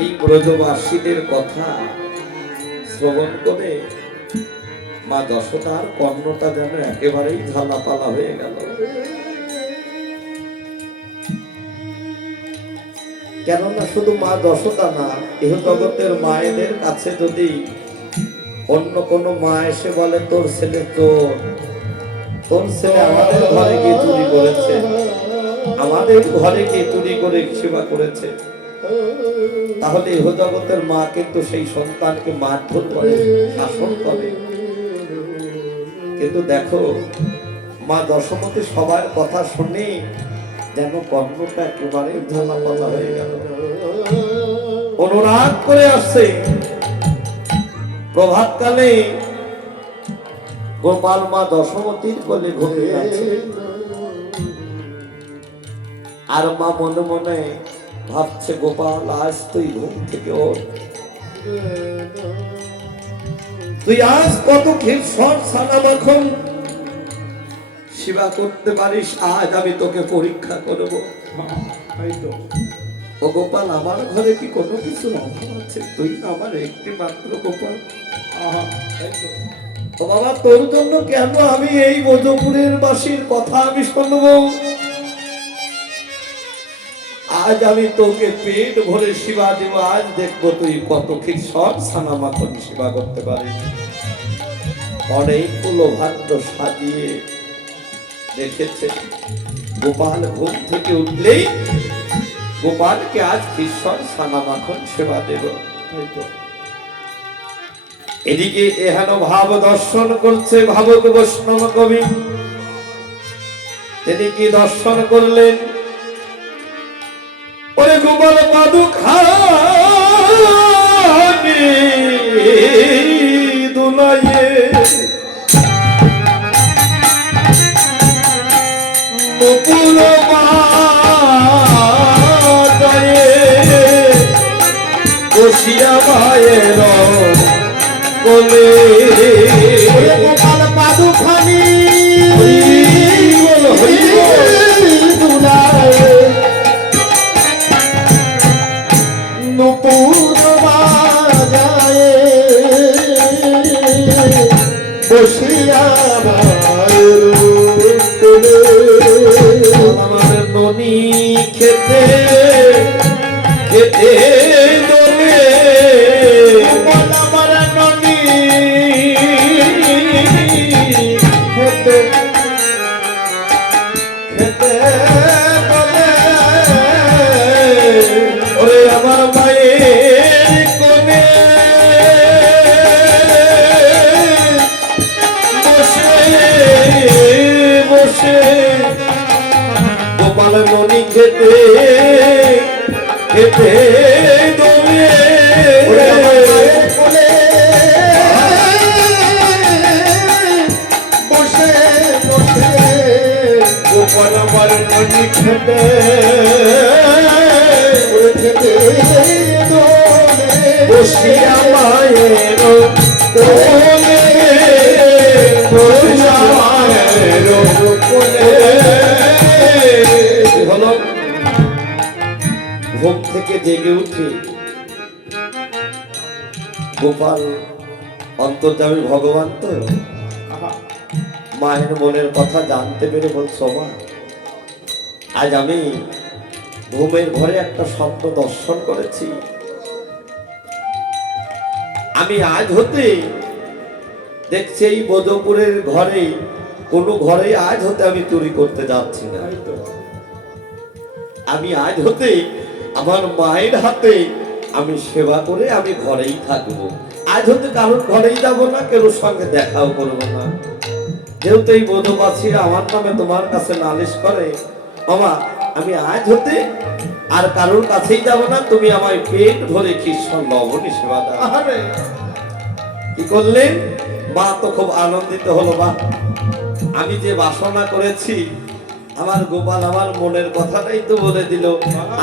এই ব্রজবাসীদের কথা শ্রবণ করে মা যশোদার কর্ণটা যেন একেবারেই ঝালাপালা হয়ে গেল। কেননা শুধু মা যশোদা না, ইহ জগতের মায়েদের কাছে যদি অন্য কোন মা এসে বলে তোর ছেলে তোর ছেলে আমাদের ঘরে গিয়ে চুরি করেছে, আমাদের ঘরে গিয়ে চুরি করে সেবা করেছে, তাহলে ইহ জগতের মা কিন্তু সেই সন্তানকে মারধর করে, শাসন করে। কিন্তু দেখো মা দশমতী সবার কথা শুনে যেন কর্ণটা একেবারে ঝালাপালা হয়ে গেল। অনুরাগ করে আসছে। প্রভাতকালে গোপাল মা দশমতীর কোলে ঘুমিয়ে আছে, আর মা মনে মনে ভাবছে গোপাল আজ তুই ঘুম থেকে ওঠ, তুই আজ কত ক্ষীরসর ছানা মাখন সেবা করতে পারিস, আজ আমি তোকে পরীক্ষা করব। ও গোপাল, আমার ঘরে কি কোনো কিছু অভাব আছে? তুই আমার একটি মাত্র গোপাল। ও বাবা, তোর জন্য কেন আমি এই ব্রজপুরের বাসীর কথা আমি শুনব? আজ আমি তোকে পেট ভরে সেবা দেব, আজ দেখবো তুই কত ক্ষীরসর ছানা মাখন সেবা করতে পারিস। অনেকগুলো ভাগ্য সাজিয়ে দেখেছে গোপাল ঘুম থেকে উঠলেই গোপালকে আজ ক্ষীরসর ছানা মাখন সেবা দেব। এদিকে এহেন ভাব দর্শন করছে ভাবক বৈষ্ণব কবি। তিনি কি দর্শন করলেন? ওরে গোপাল পাদুখানি দুলাইয়ে মুকুল মায়ে বসিয়া মায়ের কোলে। গোপাল পাদুখানি দুলাইয়ে নুপুর মায়ে বসিয়া মায়ের কোলে। আমার ননি খেতে খেতে দোলে, আমার ননি খেতে খেতে দোলে। ওরে আমার মায়ের কোলে বসে বসে গোপাল ননি খেতে খেতে দোলে। বসে বসে গোপাল আমার ননি খেতে খেতে দোলে। বসিয়া মায়ের কোলে বসিয়া মায়ের কোলে। হলো ঘুম থেকে জেগে উঠে গোপাল অন্তর্যামী ভগবান তো মায়ের মনের কথা জানতে পেরে বলছো, মা আজ আমি ঘুমের ঘরে একটা স্বপ্ন দর্শন করেছি। আমি আজ হতে দেখছি এই ব্রজপুরের ঘরে কোনো ঘরে আজ হতে আমি চুরি করতে যাচ্ছি না। আমি আজ হতে আমার মায়ের হাতে আমি সেবা করে আমি ঘরেই থাকবো। আজ হতে কারোর ঘরেই যাবো না, কারোর সঙ্গে দেখাও করবো না। যেহেতু এই ব্রজবাসীরা আমার নামে তোমার কাছে নালিশ করে, মামা আমি আজ হতে আর কারোর কাছেই যাব না, তুমি আমায় পেট ভরে ক্ষীরসর লবণী সেবা দাও। কি করলেন? মা তো খুব আনন্দিত হলো। মা আমি যে বাসনা করেছি আমার গোপাল আমার মনের কথাটাই তো বলে দিল।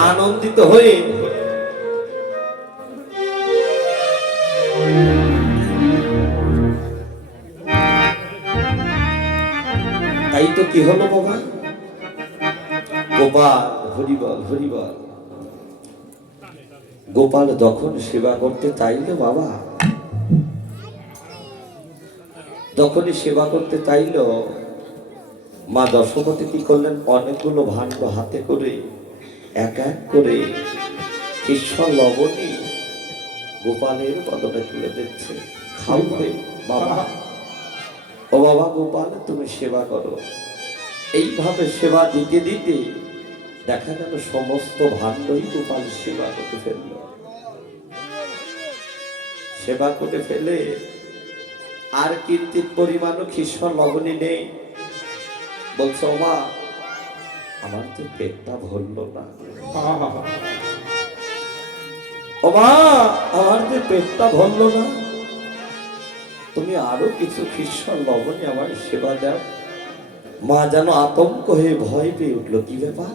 আনন্দিত হয়ে তাই তো কি হলো বাবা? গোপাল হরিবল হরিবল। গোপাল যখন সেবা করতে চাইল বাবা, যখনই সেবা করতে চাইল, মা দশপতি কি করলেন, অনেকগুলো ভাণ্ড হাতে করে এক এক করে ঈশ্বর লবণী গোপালের বদলে তুলে দিচ্ছে। খাও রে বাবা, ও বাবা গোপাল তুমি সেবা করো। এইভাবে সেবা দিতে দিতে দেখা গেল সমস্ত ভাণ্ডই গোপাল সেবা করতে ফেলল। সেবা করে ফেলে আর কিঞ্চিত পরিমাণও খ্রিস্টান লবণী নেই। বলছো মা আমার তো পেটটা ভরল না, ও মা আমার যে পেটটা ভরল না, তুমি আরো কিছু খ্রিস্টান লবণী আমার সেবা দাও। মা যেন আতঙ্ক হয়ে ভয় পেয়ে উঠল, কি ব্যাপার,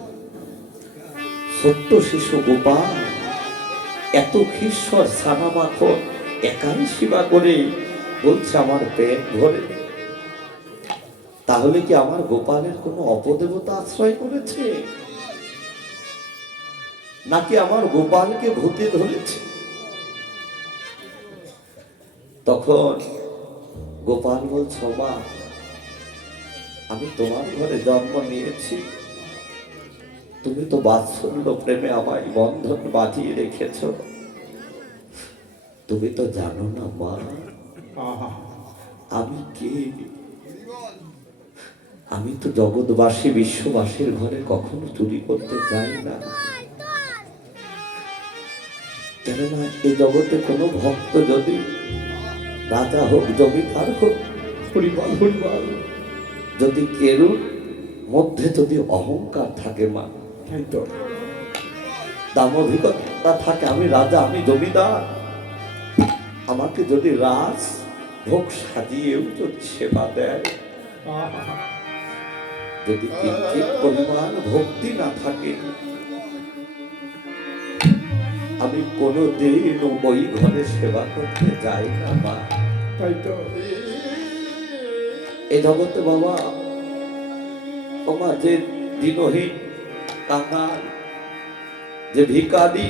ছোট্ট শিশু গোপাল এত খ্রিস্টর ছানা মাখন একাই সেবা করে বলছে আমার পেট ভরে, তাহলে কি আমার গোপালের কোনো অপদেবতা আশ্রয় করেছে, নাকি আমার গোপালকে ভূতে ধরেছে? তখন গোপাল বলছে মা আমি তোমার ঘরে জন্ম নিয়েছি, তুমি তো বাৎসল্য প্রেমে আমায় বন্ধন বাঁধিয়ে রেখেছ, তুমি তো জানো না মা আমি কে। আমি তো জগৎবাসী বিশ্ববাসীর ঘরে কখনো চুরি করতে যাই না, কেননা এই জগতে কোনো ভক্ত যদি রাজা হোক জমিদার হোক পরিবার পরিবার যদি কেরুর মধ্যে যদি অহংকার থাকে মা, দাম্ভিকতা থাকে, আমি রাজা আমি জমিদার, আমাকে যদি রাজ ভোগ সাজিয়েও যদি সেবা দেয়, যদি কিঞ্চিত পরিমাণ ভক্তি না থাকে, আমি কোনোদিন ওই ঘরে সেবা করতে যাই না মা। তাই তো এই জগতে বাবা তোমার যে দিনহীন কাঙাল, যে ভিখারি,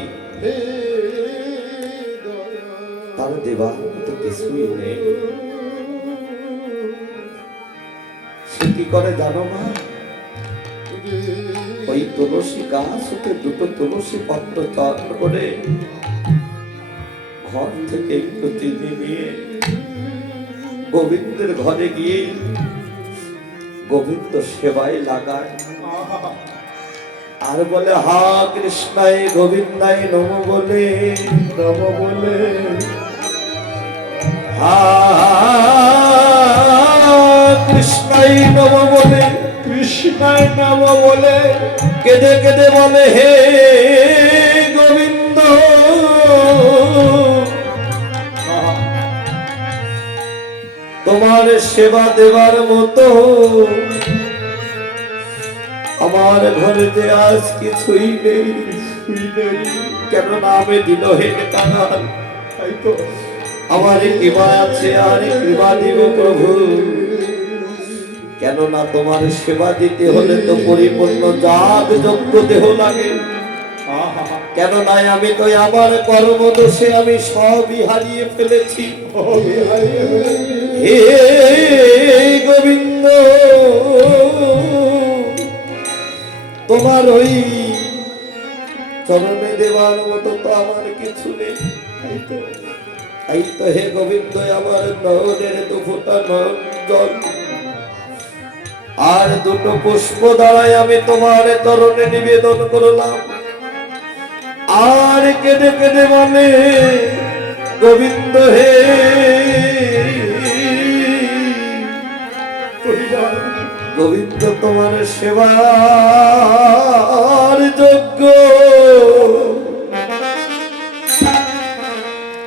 তার দেবার মতো কিছুই নেই। সে কি করে জানো মা, ওই তুলসী গাছ হতে দুটো তুলসী পত্র চর্ণ করে ঘর থেকে একটু চিনি নিয়ে গোবিন্দের ঘরে গিয়ে গোবিন্দ সেবায় লাগায় আর বলে হা কৃষ্ণায় গোবিন্দায় নম বলে, নম বলে হা কৃষ্ণায় নম বলে, কৃষ্ণায় নম বলে কেঁদে কেঁদে বলে হে গোবিন্দ তোমার সেবা দেবার মতো আমার ঘরে যে আজ কিছুই নেই, কেননা আমি দিনহীন কাঙাল, তাই তো আমার কৃপা আছে আর কৃপা দিবে প্রভু, কেননা তোমার সেবা দিতে হলে তো পরিপূর্ণ যাগ যজ্ঞ দেহ লাগে, কেননা আমি তো আমার কর্মদোষে আমি সবই হারিয়ে ফেলেছি। হে গোবিন্দ তোমার ওই চরণে দেওয়ার মতো তো আমার কিছু নেই, তাই তো হে গোবিন্দ আমার নয়নের দুফোঁটা নয়ন জল আর দুটো পুষ্প দ্বারাই আমি তোমার চরণে নিবেদন করলাম। আর কেঁদে কেঁদে বলে গোবিন্দ হে গোবিন্দ তোমার সেবার যোগ্য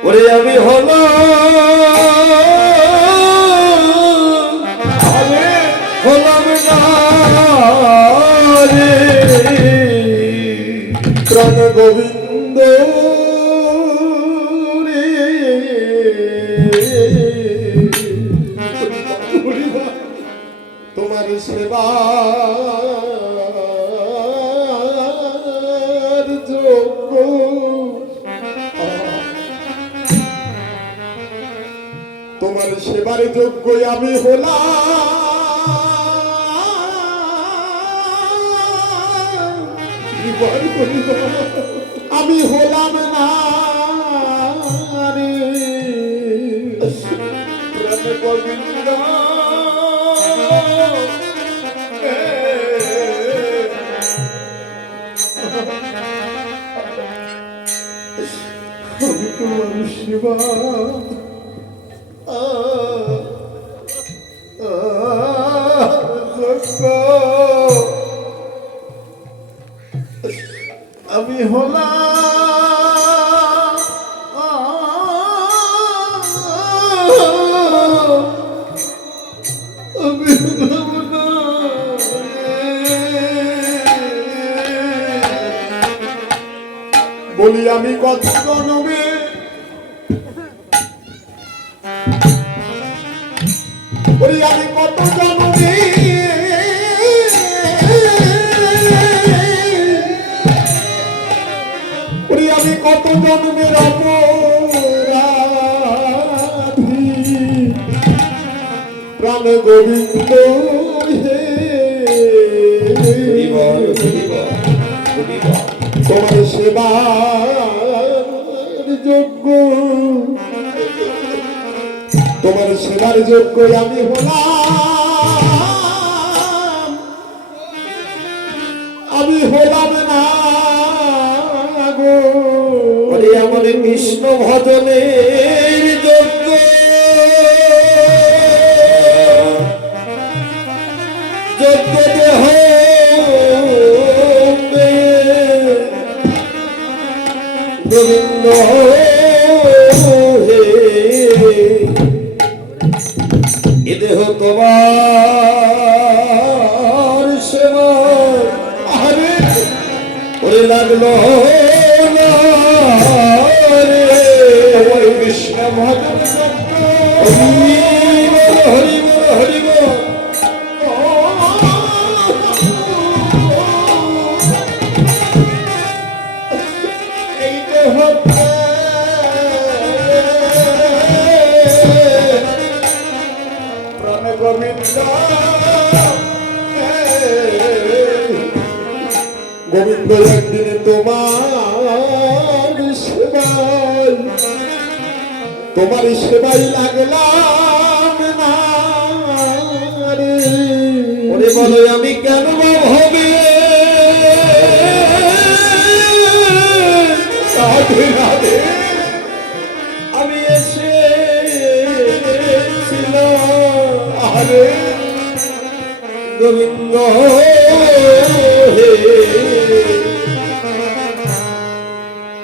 ওরে আমি হলাম না রে প্রাণ গোবিন্দ রে, তোমার সেবার যোগ্য তোমার সেবার যোগ্য আমি হলাম, আমি হলাম না রে প্রাণে গোবিন্দ। আমি তোমার সেবা আমি হলাম, আমি হলাম না। বলি আমি কত জনমে বলি আমি কত জনমে আমি কত জন্মের অপরাধী প্রাণ গোবিন্দ হে তোমার সেবার যোগ্য, তোমার সেবার যোগ্য আমি হলাম, আমি হলাম না গো। আমার কৃষ্ণ ভজনের যোগ্য যোগ্য দেহ গোবিন্দ হে এ দেহ তোমার সেবা আরে ওরে লাগলো কৃষ্ণ ভজন হরি বল হরি বল এইটা হচ্ছে প্রাণ গোবিন্দ গোবিন্দ একদিন তোমার সেবাই তোমার সেবাই লাগলাম না রে। ওরে বলো আমি কেন হবে আমি এসেছিলাম আরে গোবিন্দ হে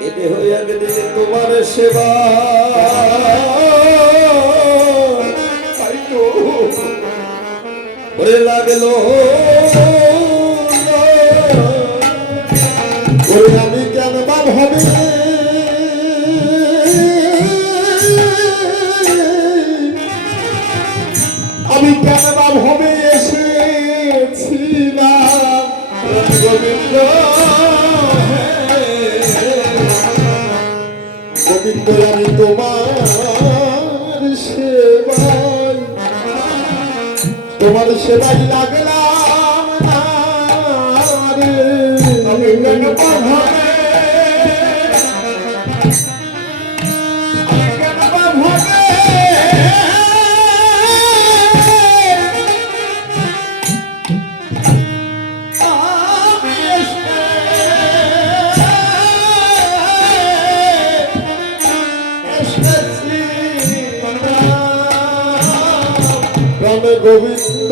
এ দেহ একদিন তোমার সেবা তাই তো ওরে লাগলো ওরে আমি কেন বা ভাবে আমি কেন বা ভাবে এসেছিলাম গোবিন্দ গোবিন্দ আমি তোমার সেবাই তোমার সেবাই লাগলাম না রে। আমি কেন বা ভাবে আমি কেন বা ভাবে রাম গোবিন্দ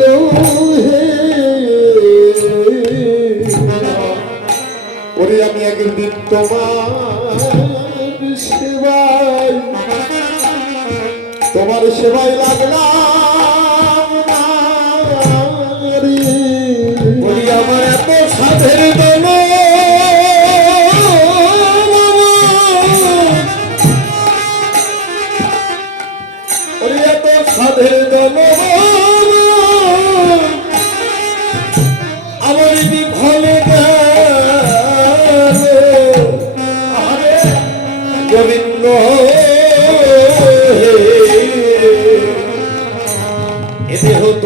হে ওরে আমি একদিন তোমার সেবাই তোমার সেবাই লাগলাম না রে। বলি আমার এত সাধের দল ওরে এত সাধের দল আমার ভালো গোবিন্দ হে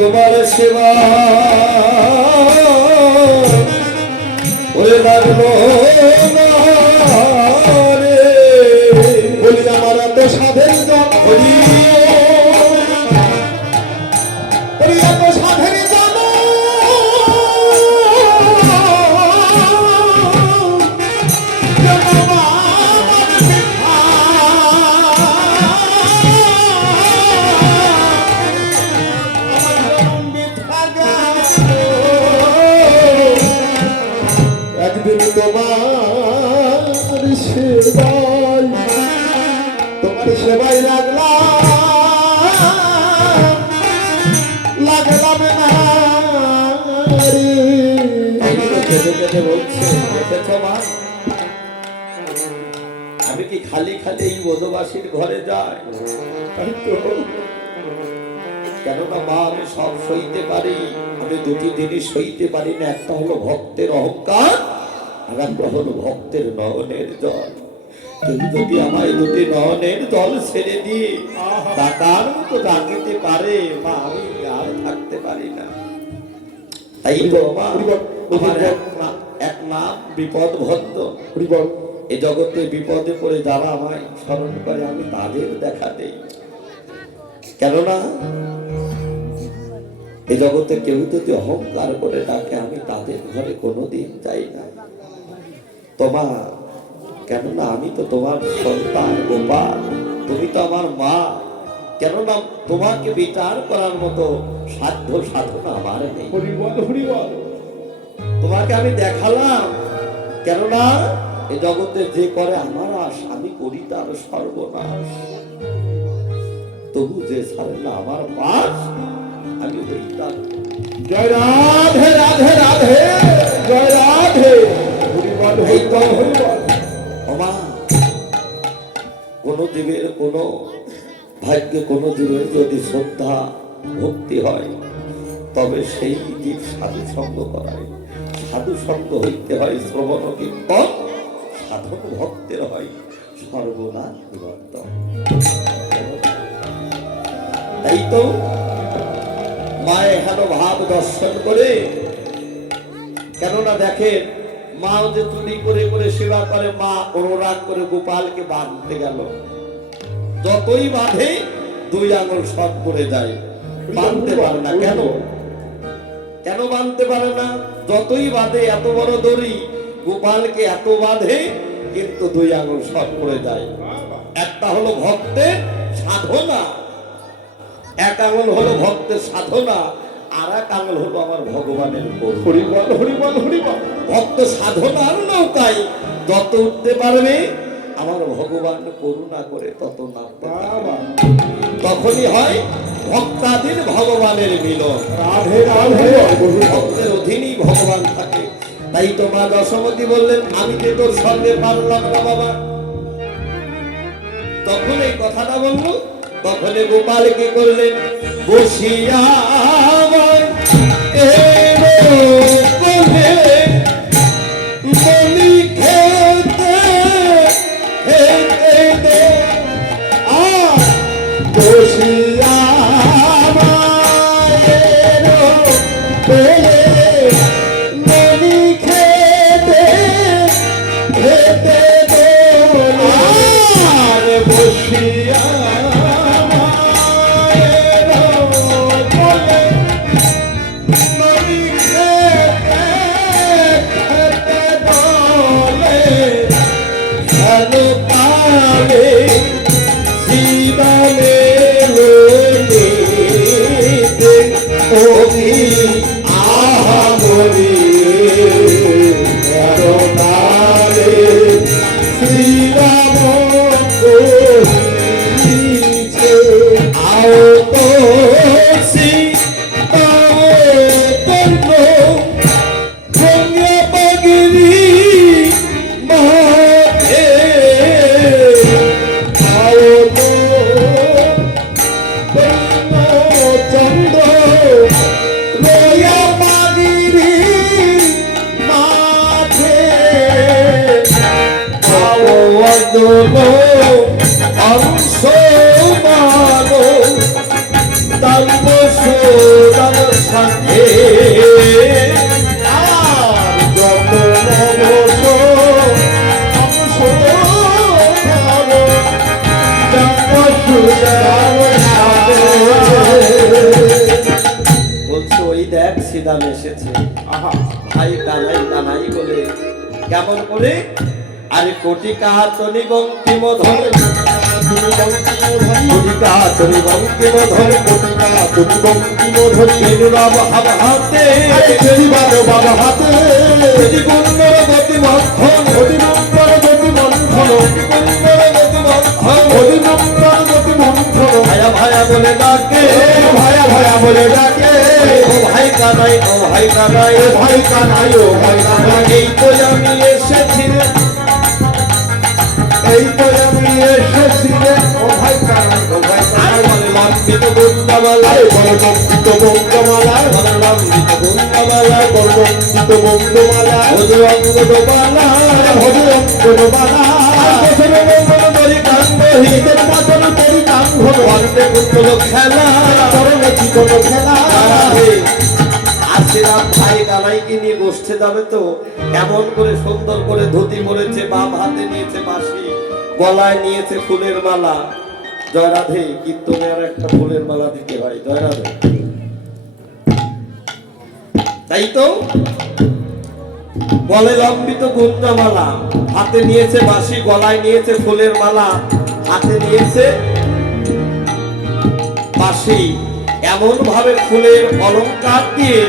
তোমার সেবা ওরে লাগলো না রে। বলি আমার এত সাধের জন হরি বলি এত সাধের জন একদিন তোমার সেবাই লাগলাম না রে। কেঁদে কেঁদে বলছে দেখেছ মা আমি কি খালি খালি এই বধবাসীর ঘরে যাই? তাই তো কেননা মা আমি সব সইতে পারি, আমি দুটি জিনিস সইতে পারি না। একটা হলো ভক্তের অহংকার, আর একটা হলো ভক্তের নয়নের জল। কেউ যদি আমায় দুটি নয়নের জল ছেড়ে দিয়ে টাকার মতো ডাকিতে পারে মা, আমি আর থাকতে পারি না। তাই তো মা আমার এক নাম বিপদ ভদ্র। হরিবল এই জগতে বিপদে পড়ে যারা আমায় স্মরণ করে আমি তাদের দেখা দেই। কেননা এই জগতে কেউ যদি অহংকার করে ডাকে আমি তাদের ঘরে কোনোদিন যাই না। তোমা কেননা আমি তো তোমার সন্তান গোপাল, তুমি তো আমার মা। কেননা তোমাকে বিচার করার মতো সাধ্য সাধনা আমার নেই। হরিবল হরিবল তোমাকে আমি দেখালাম, কেননা এই জগতে যে করে আমার আশ আমি করি তার সর্বনাশ। তবু যে ছাড়ে না আমার বাস আমি হই তার। জয় রাধে রাধে রাধে জয় রাধে হরিবল হরিবল হরিবল। ওমা কোন জীবের কোন ভাগ্যে কোন জীবের যদি শ্রদ্ধা ভক্তি হয় তবে সেই জীব সাধু সঙ্গ করায়। সাধু সঙ্গ হইতে হয় শ্রবণ কীর্তন, সাধন ভক্তের হয় সর্বনাশ নিবর্তন। তাই তো মায়ের হেন ভাব দর্শন করে, কেননা দেখেন মাও যে চুরি করে করে সেবা করে, মা অনুরাগ করে গোপালকে বাঁধতে গেল, যতই বাঁধে দুই আঙুল সব করে যায়, বাঁধতে পারে না। কেন কেন বাঁধতে পারে না? যতই বাঁধে এত বড় দড়ি, গোপালকে এত বাঁধে কিন্তু দুই আঙুল সব করে যায়। একটা হলো ভক্তের সাধনা, এক আঙুল হলো ভক্তের সাধনা, আর এক আঙুল হলো আমার ভগবানের করুণা। হরিবল হরিবল হরিবল। ভক্ত সাধনার নৌকায় যত উঠতে পারবে আমার ভগবান করুণা করে তত নামতে পারবে। তখনই হয় ভক্তাধীন ভগবানের মিলন। রাধে রাধে ভক্তের অধীনই ভগবান থাকে। তাই তো মা দশমতী বললেন আমি যে তোর সঙ্গে পারলাম না বাবা। তখন এই কথাটা বললো, তখন গোপাল কি করলেন, বসিয়া বলছে ওই দেখ সিদাম এসেছে। ভাই কানাই কানাই বলে কেমন করে, আরে কোটি কাহাতনি বঙ্কিম ধরে, কোটি কাহাতনি বঙ্কিম ধরে, বেনুরাম হাব হাতে, বাবা হাতে যদি গুণর গতি মক্ষণ, অধিমন্তর গতি মন্থন, গুণর গতি মক্ষণ, অধিমন্তর গতি মন্থন, ভায়া ভায়া বলে ডাকে, ভায়া ভায়া বলে ডাকে, ও ভাই কানাই, ও ভাই কানাই, ও ভাই কানাই, ও ভাই কানাই, এই তো আমি এসেছি রে, এই তো আমি এসেছি রে, ও ভাই কানাই, ও ভাই কানাই, বলে লম্বিত বৃন্দাবনায়, আরে বরদম্বিত বঙ্গমালা, বলে লম্বিত বৃন্দাবনায়, বরদম্বিত বঙ্গমালা, ভোজে অঙ্গদবালা, ভজে অঙ্গনমালা, বছরে মঙ্গল করি কান্দহি, ঈদের মাতন করি কান ঘন, বন্দে কুন্তল খেলা, চরণে জীবন খেলা, আসিরাম ভাই কানাইকে নিয়ে বসতে যাবে তো এমন করে সুন্দর করে ধুতি পরেছে, বাম হাতে নিয়েছে বাঁশি, গলায় নিয়েছে ফুলের মালা। জয় রাধে, কীর্তনের একটা ফুলের মালা দিতে হয়। জয় রাধে, তাই তো গলে লম্বিত গুঞ্জমালা, হাতে নিয়েছে বাঁশি, গলায় নিয়েছে ফুলের মালা, হাতে নিয়েছে বাঁশি, এমন ভাবে ফুলের অলংকার দিয়ে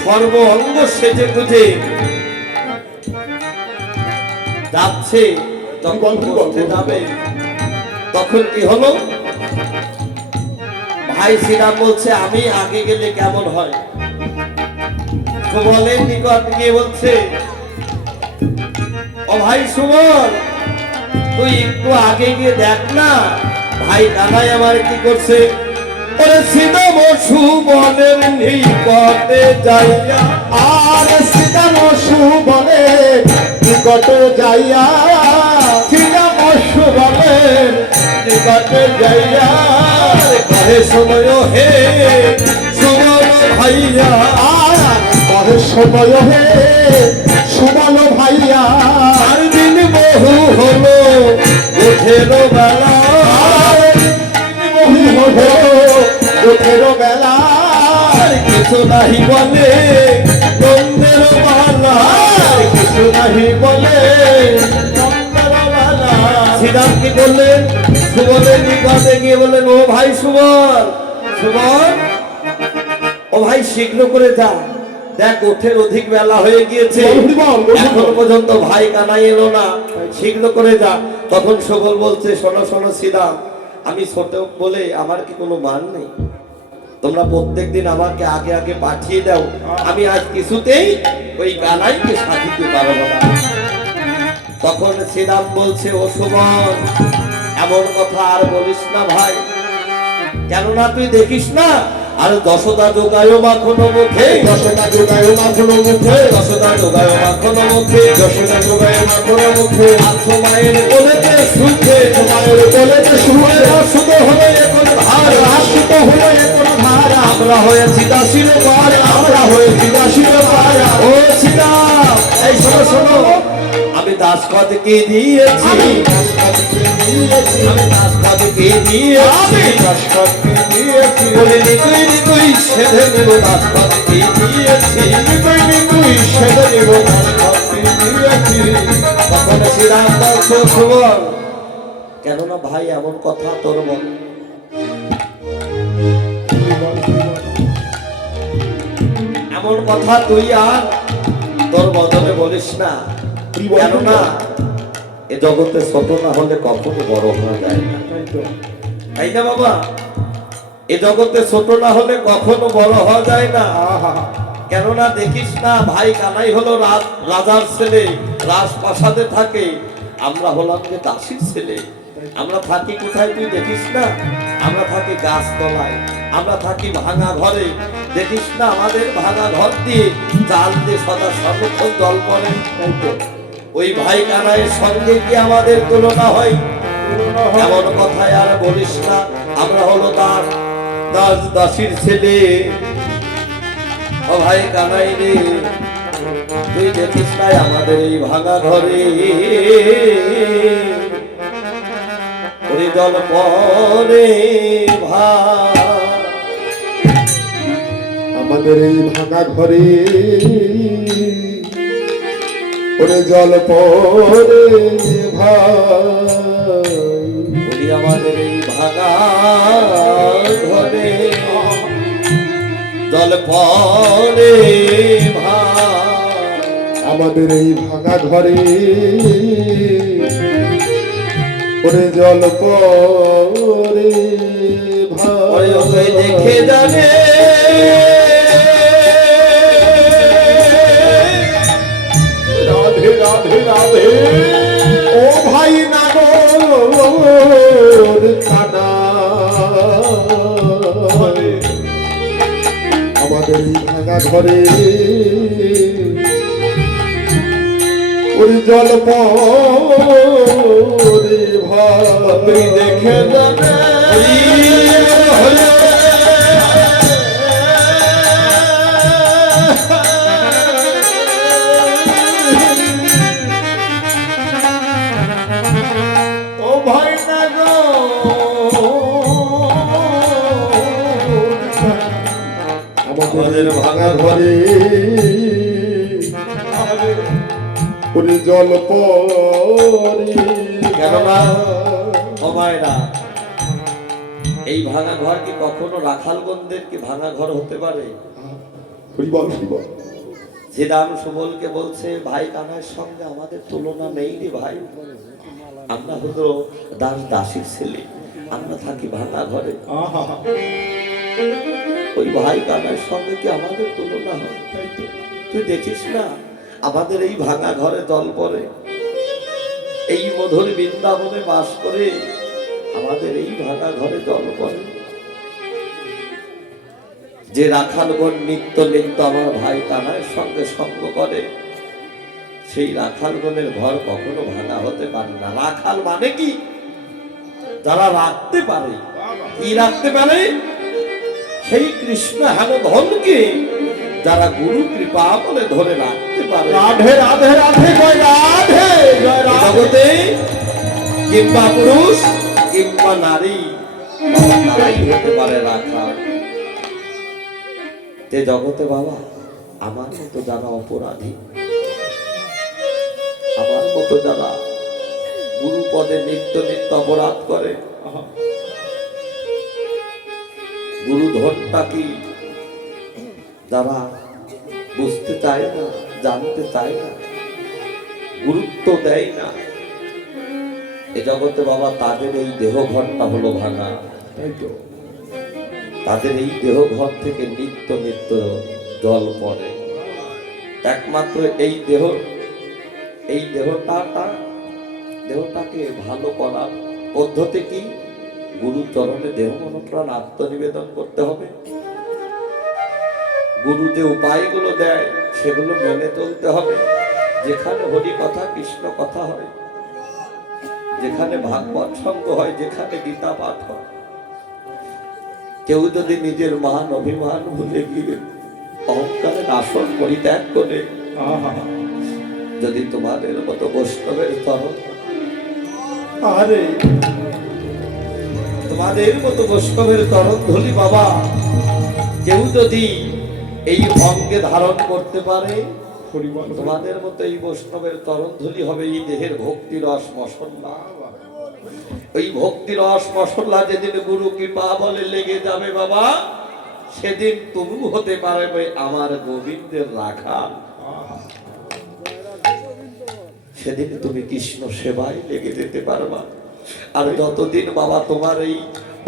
সর্ব অঙ্গ সেজে গুজে যাচ্ছে। যখন বসতে যাবে তখন কি হলো, ভাই শ্রীরাম বলছে আমি আগে গেলে কেমন হয়। সুবলের নিকট গিয়ে বলছে, ও ভাই সুবল, তুই একটু আগে গিয়ে দেখ না ভাই কানাই আমার কি করছে। ওরে শ্রীরাম সুবলের নিকটে যাইয়া, আর শ্রীরাম সুবলে নিকট যাইয়া, শ্রীরাম সুবলে নিকটে যাইয়া, কহে সময় হে সুবল ভাইয়া, আর কহে সময় হে সুবল ভাইয়া, আর দিন বহু হলো ওঠের বেলা, বহু হলো ওঠের বেলা, আর কিছু নাহি বলে নন্দের বালা, আর কিছু নাহি বলে নন্দের বালা। শ্রীরাম কি করলেন, সুবলের নিকটে গিয়ে বললেন, ও ভাই সুবল, সুবল, ও ভাই শীঘ্র করে যা, দেখ ওঠের অধিক বেলা হয়ে গিয়েছে, এখনো পর্যন্ত ভাই কানাই এলো না, শীঘ্র করে যা। তখন সুবল বলছে, শোনো শোনো শ্রীরাম, আমি ছোট বলে আমার কি কোনো মান নেই, তোমরা প্রত্যেকদিন আমাকে আগে আগে পাঠিয়ে দাও, আমি আজ কিছুতেই ওই কানাইকে সাধিতে পারবো না। তখন শ্রীরাম বলছে, ও সুবল, এমন কথা আর বলিস না ভাই, কেননা তুই দেখিস না আর দশদা যোগায় মাখনো মুখে, দশটা যোগায় মাখনো মুখে, দশদা যোগায় মাখনো মুখে, দশটা যোগায় মাখনো মুখে, আছো মায়ের বলেতে সুখে, মায়ের বলেতে শুয়ে আসুত হলো এখন ভার, আসিত হলো এখন ধারা, আমরা হয়েছি দাসির পার, আমরা হয়েছি দাসীর পায়া, ও শ্রীরাম, এই শোনো শোনো, আমি দাসপদকে দিয়েছি, আমি দাসপদকে দিয়েছি, আমি দাসপদকে আমি দিয়েছি, দাসপদকে দিয়েছি, বলে তুই সেধে নেব, দাসপদকে দিয়েছি, তুই সেদে নিব, দাসপদকে দিয়েছি। তখন শ্রীরাম বলছো, সুবল, কেননা ভাই এমন কথা তোর বল, এমন কথা তুই আর তোর বদলে বলিস না, কেননা এ জগতে ছোট না হলে কখনো বড় হওয়া যায় না, তাই না বাবা? এ জগতে ছোট না হলে কখনো বড় হওয়া যায় না। কেননা দেখিস না ভাই কানাই হলো রাজার ছেলে, রাজপ্রাসাদে থাকে, আমরা হলাম যে দাসীর ছেলে। আমরা থাকি কোথায় তুই দেখিস না, আমরা থাকি গাছতলায়, আমরা থাকি ভাঙা ঘরে, দেখিস না আমাদের ভাঙা ঘর দিয়ে চাল দিয়ে সদা সর্বক্ষণ জল পড়ে। ওই ভাই কানাইয়ের সঙ্গে কি আমাদের তুলনা হয়? এমন কথায় আর বলিস না, আমরা হলো তার দাস দাসীর ছেলে। ও ভাই কানাই রে, তুই দেখিস নাই আমাদের এই ভাঙা ঘরে ওরে জল পরে ভাই আমাদের এই ভাঙা ঘরে ওরে জল পরে ভাই ওরে আমাদের এই ভাঙা ঘরে জল পরে ভাই আমাদের এই ভাঙা ঘরে ওরে জল পরে ওরে ওকে ভাই দেখে জানে রাধে রাধে রাধে ও ভাই নাগর কানা আমাদের এই ভাঙা ঘরে ওরে জল পরে ভাই দেখে জানে ও ভাই আমাদের ভাঙা ঘরে ওরে জল পরে কেননা ও মায়েরা এই ভাঙা ঘর কি কখনো রাখালগঞ্জের কি ভাঙা ঘর হতে পারে? হরিবল হরিবল শ্রীরাম সুবলকে বলছে ভাই কানার সঙ্গে আমাদের তুলনা নেই রে ভাই, আমরা হলো দাস দাসীর ছেলে, আমরা থাকি ভাঙা ঘরে, ওই ভাই কানার সঙ্গে কি আমাদের তুলনা হয়? তুই দেখিস না আমাদের এই ভাঙা ঘরে জল পড়ে, এই মধুর বৃন্দাবনে বাস করে আমাদের এই ভাঙা ঘরে জল পড়ে। যে রাখালগণ নিত্য নিত্য আমার ভাই কানার সঙ্গে সঙ্গ করে, সেই রাখালগণের ঘর কখনো ভাঙা হতে পারে না। রাখাল মানে কি? যারা রাখতে পারে। কি রাখতে পারে? সেই কৃষ্ণ হেন ধনকে যারা গুরু কৃপা বলে ধরে রাখতে পারে। রাধে রাধে রাধে জয় রাধে জয় রাধে জগতে কিংবা পুরুষ কিংবা নারী তারাই হতে পারে রাখাল। যে জগতে বাবা আমার মতো যারা অপরাধী, আমার মতো যারা গুরু পদে নিত্য নিত্য অপরাধ করে, গুরু ধনটা কি যারা বুঝতে চায় না, জানতে চায় না, গুরুত্ব দেয় না, এ জগতে বাবা তাদের এই দেহ ঘরটা হলো ভাঙা। তাদের এই দেহ ঘর থেকে নিত্য নিত্য জল পড়ে। একমাত্র এই দেহটাকে ভালো করার পদ্ধতি কি? গুরু চরণে দেহ মনপ্রাণ আত্মনিবেদন করতে হবে। গুরু যে উপায়গুলো দেয় সেগুলো মেনে চলতে হবে। যেখানে হরি কথা কৃষ্ণ কথা হয়, যেখানে ভাগবত সঙ্গ হয়, যেখানে গীতা পাঠ হয়, কেউ যদি নিজের মান অভিমান ভুলে গিয়ে অহংকারের আসন পরিত্যাগ করে যদি তোমাদের মতো বৈষ্ণবের তরণ, আরে তোমাদের মতো বৈষ্ণবের তরণ ধুলি বাবা কেউ যদি এই অঙ্গে ধারণ করতে পারে, হরিবল তোমাদের মতো এই বৈষ্ণবের তরণ ধুলি হবে এই দেহের ভক্তি রস মশলা। ওই ভক্তি রস মশলা যেদিন গুরু কৃপা বলে লেগে যাবে বাবা, সেদিন তুমি হতে পারবে আমার গোবিন্দের রাখাল। সেদিন তুমি কৃষ্ণ সেবায় লেগে যেতে পারবা। আর যতদিন বাবা তোমার এই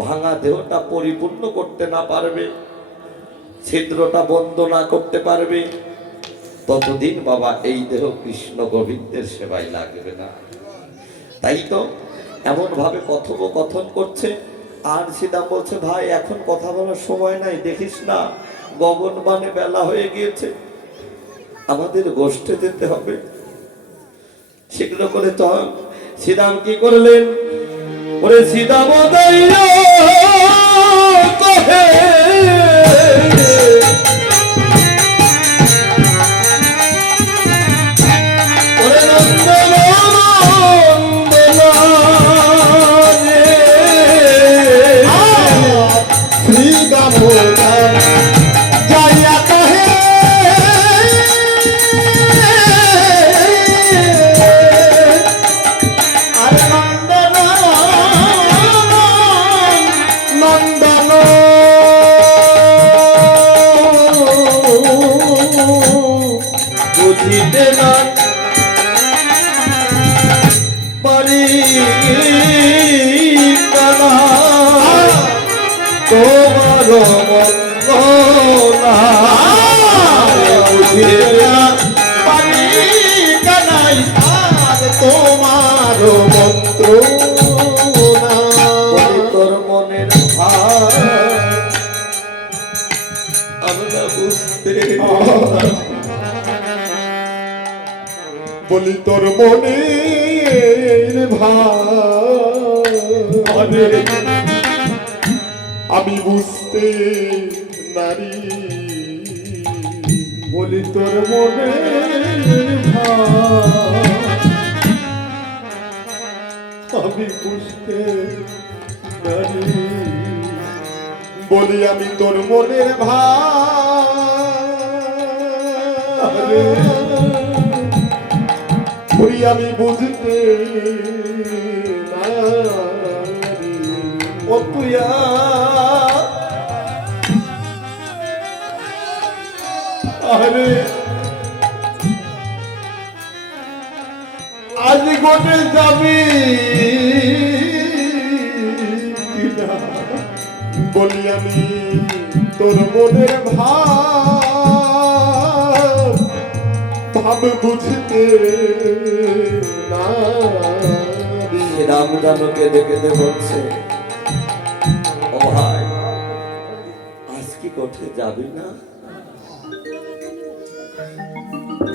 ভাঙা দেহটা পরিপূর্ণ করতে না পারবে, ছিদ্রটা বন্ধ না করতে পারবে, ততদিন বাবা এই দেহ কৃষ্ণ গোবিন্দের সেবায় লাগবে না। তাই তো এমন ভাবে কথোপকথন করছে। আর সীতা বলছে ভাই এখন কথা বলার সময় নাই, দেখিস না গগনবানে বেলা হয়ে গিয়েছে, আমাদের গোষ্ঠে যেতে হবে। শীঘ্র করে চল। শ্রীরাম কি করলেন? ওরে সীতা বদাইয়া কহে ওরে নন্দন নন্দন রে বলি তোর মনের ভাব আমি বুঝতে নারী, বলি তোর মনের ভাব আমি বুঝতে পারি। বলি আমি তোর মনের ভাব বলি আমি বুঝতে নারী। ও তুইয়া আরে আজ গোটে যাবি কিনা? বলি আমি তোর মনের ভাব ভাব বুঝতে নারী। রাম জানকে দেখে বলছে, ও ভাই আজ কি কোঠে যাবি না?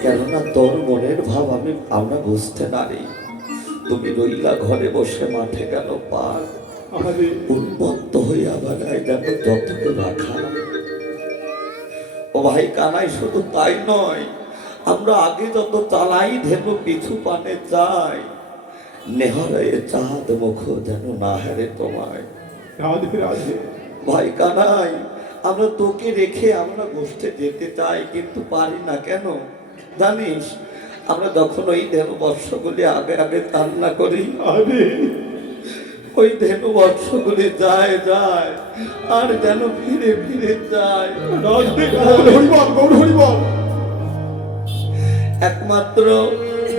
কেননা তোর মনের ভাব আমরা বুঝতে পারি। তুমি রইলা ঘরে বসে মাঠে গেল পার, আরে উন্মত্ত হইয়া বাগায় যেন যতকে রাখা। ও ভাই কানাই, শুধু তাই নয়, আমরা আগে যত চালাই ধেনু পিছু পানে যাই, নেহরে চাঁদ মুখ যেন না হারে তোমায়। রাধে রাধে। ভাই কানাই, আমরা তোকে রেখে আমরা বসতে যেতে চাই, কিন্তু পারি না। কেন জানিস? আমরা যখন ওই ধেনু বর্ষগুলি আগে আগে কান্না করি, আরে ওই ধেনু বর্ষগুলি যায় যায় আর যেন ফিরে ফিরে যায়। রাধে গৌর হরিবল, গৌর হরিবল। একমাত্র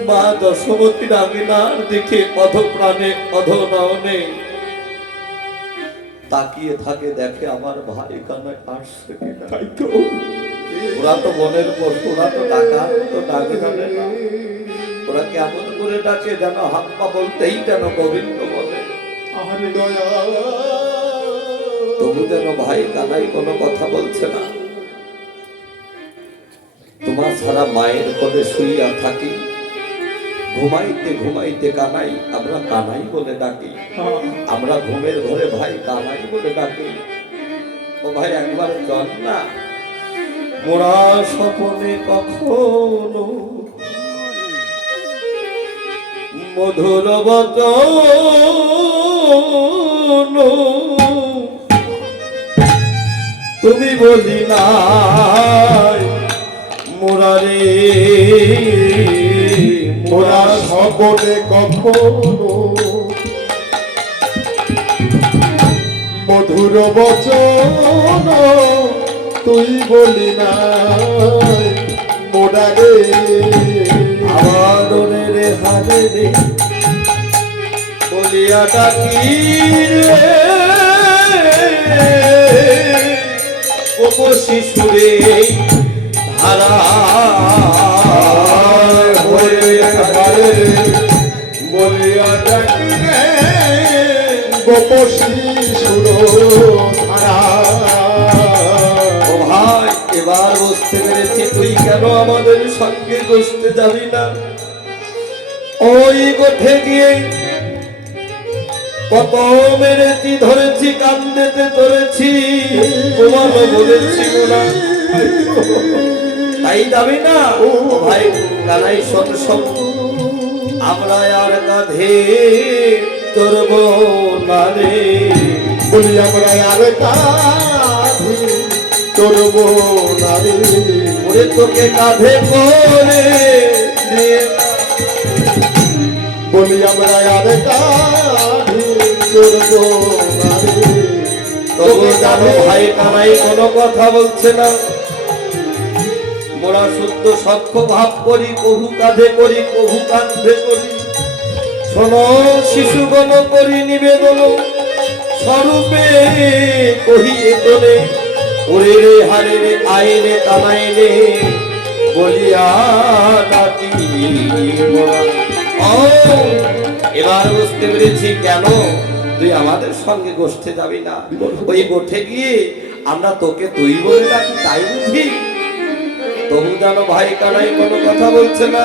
মা দশমতীর আঙিনার দিকে অধ প্রাণে অধ নয়নে তাকিয়ে থাকে, দেখে আমার ভাই কানাই আসছে কিনা। তাই তো ওরা তো মনের পশু, ওরা তো ডাকা তো ডাকে জানে না। ওরা কেমন করে ডাকে যেন হাত পা বলতেই যেন গোবিন্দ বলে। আরে দয়া তবু যেন ভাই কানাই কোনো কথা বলছে না। তোমার ছাড়া মায়ের কোলে শুইয়া থাকি, ঘুমাইতে ঘুমাইতে কানাই আমরা কানাই বলে ডাকি। আমরা ঘুমের ঘরে ভাই কানাই বলে ডাকি। ও ভাই একবার চল না, মোরা স্বপনে কখনো মধুর বচন তুমি বলি নাই মোরা রে, মোরা সকলে কখনো মধুর বচন তুই বলি নাই মোরা রে। আমার রে হারে রে বলিয়া ডাকি রে, ও শিশুরে ধারা বলিয়া ডাকি রে গোপসী সুর ধারা। ও ভাই এবার বুঝতে পেরেছি তুই কেন আমাদের সঙ্গে বসতে যাবি না। ওই গোঠে গিয়ে কত মেরেছি, ধরেছি, কান্দেতে ধরেছি, তোমারও বলেছি না, তাই যাবি না। ও ভাই কানাই শোন শোন, আমরা আর কাঁধে তোরব না রে। বলি আমরা আর কাঁধে তোরব না রে। ওরে তোকে কাঁধে করে নিয়ে বলি আমরা আর কাঁধে তোরব না রে। তবু জানো ভাই কানাই কোনো কথা বলছে না। মোরা শুদ্ধ সক্ষ ভাব করি, কহু কাঁধে করি, কহু কাঁধে করি। শোনো শিশুগণ করি নিবেদন, স্বরূপে কহিয়ে তোলে, ওরে রে হারে রে আয় রে কানাই রে বলিয়া ডাকি মোরা। ও এবার বুঝতে পেরেছি কেন তুই আমাদের সঙ্গে গোষ্ঠে যাবি না। ওই গোঠে গিয়ে আমরা তোকে তুই বলে ডাকি, তাই বুঝি? তবু জানো ভাই কানাই কোনো কথা বলছে না।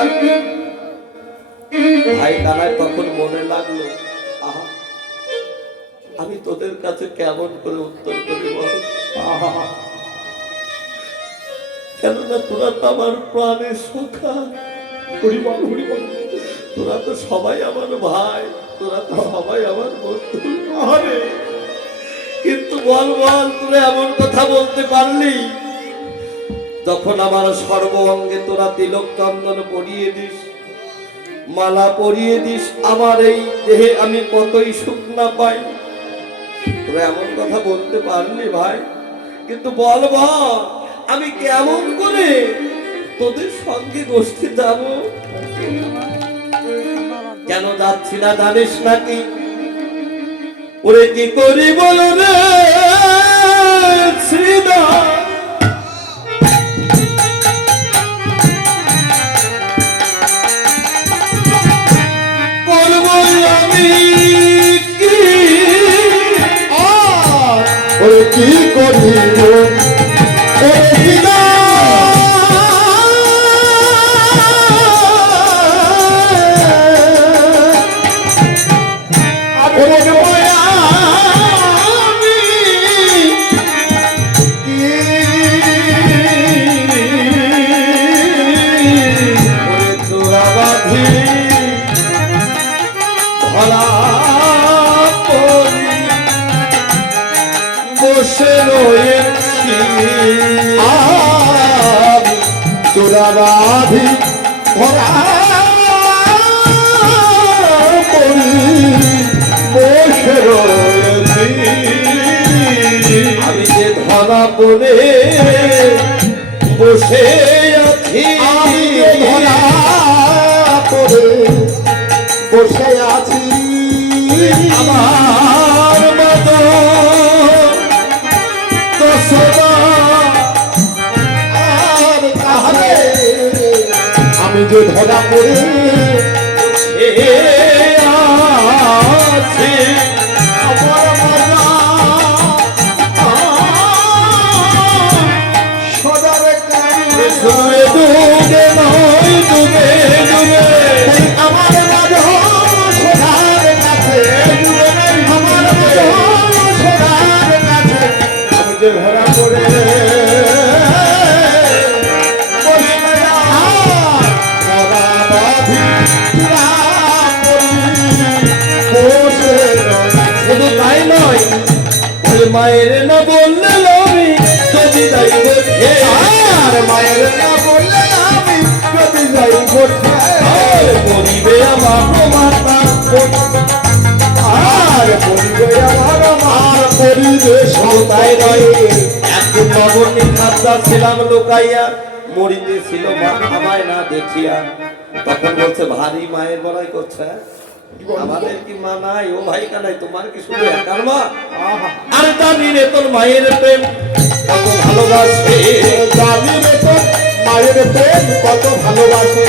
ভাই কানায় তখন মনে লাগলো, আহা, আমি তোদের কাছে কেমন করে উত্তর করি বল? কেননা তোরা তো আমার প্রাণের সখা, হরিবল হরিবল। তোরা তো সবাই আমার ভাই, তোরা তো সবাই আমার বন্ধু। আরে কিন্তু বল বল, তোরা এমন কথা বলতে পারলি যখন আমার সর্ব অঙ্গে তোরা তিলক চন্দন পরিয়ে দিস, মালা পরিয়ে দিস, আমার এই দেহে আমি কতই সুখ না পাই। তোরা এমন কথা বলতে পারলি ভাই? কিন্তু বল বল, আমি কেমন করে তোদের সঙ্গে গোষ্ঠী যাব? কেন যাচ্ছি না জানিস নাকি? ওরে কি করি বল রে শ্রীদা, বলবো আমি কি? ওরে কি করিব ওরে বিনা ওরে মায়া আমি কি ওরে তোরা বাঁধি ধরা পড়ি বসে রয়েছি, আমি তোরা বাঁধি ধরা করি বসে রয়েছি। আমি যে ধরা পড়ে বসে আছি, আমি যে ধরা পড়ে বসে আছি। আমার মতো দশরা আর কাহারে আমি যে ধরা পড়ে এ আছে, আমার মজা সদার কাছে শুয়ে ডুবে নয় ডুবে ডুবে, আমার মজা সদার কাছে আমার মজা সদার কাছে আমি যে ধরা পড়ে শুধু তাই নয়, ওই মায়ের না বললে আমি যদি তাই বোঝে, আর মায়ের না বললে আমি যদি যাই করতে গরিবে আমার মাতা, আর বলবে আমার আমার পরিবেশ শুধু তাই নয়, একদিন নবনী খাদ্যা ছিলাম লোকাইয়া, মরিতে ছিল মা আমায় না দেখিয়া, তখন বলছে ভারী মায়ের বড়াই করছে, আমাদের কি মা নাই? ও ভাই কানাই, তোমার কি শুধু একার মা? আরে জানি রে তোর মায়ের প্রেম কত ভালোবাসে, জানি রে তোর মায়ের প্রেম কত ভালোবাসে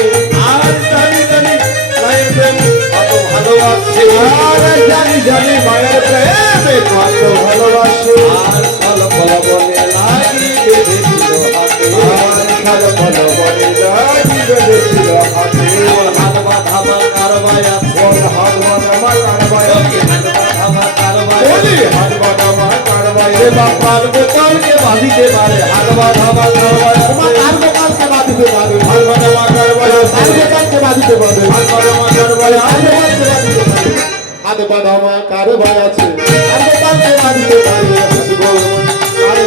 আর জানি জানি মায়ের প্রেম কত ভালোবাসে, আর জানি জানি মায়ের প্রেমে কত ভালোবাসে আর ফল ফল বলে লাগি বেঁধেছিল হাতে, আর খাল ভালো বলে রাজি বেঁধেছিল হাতে ওর হাত বাঁধা আমার কারবাই আছে, ওর হাত বাঁধা কারবাই ওই হাত বাঁধা আমার কারবাই বলি আছে, হাত বাঁধা কারবাই এ বাপার গোপালকে বাঁধিতে পারে, হাত বাঁধা আমার কারবাই তোমার আছে, আর গোপালকে বাঁধিতে পারে হাত বাঁধা আমার কারবাই আর আছে, গোপালকে বাঁধিতে পারে হাত বাঁধা আমার কারবাই আছে, হাত বাঁধা কারবাই আছে আর গোপালকে বাঁধিতে পারে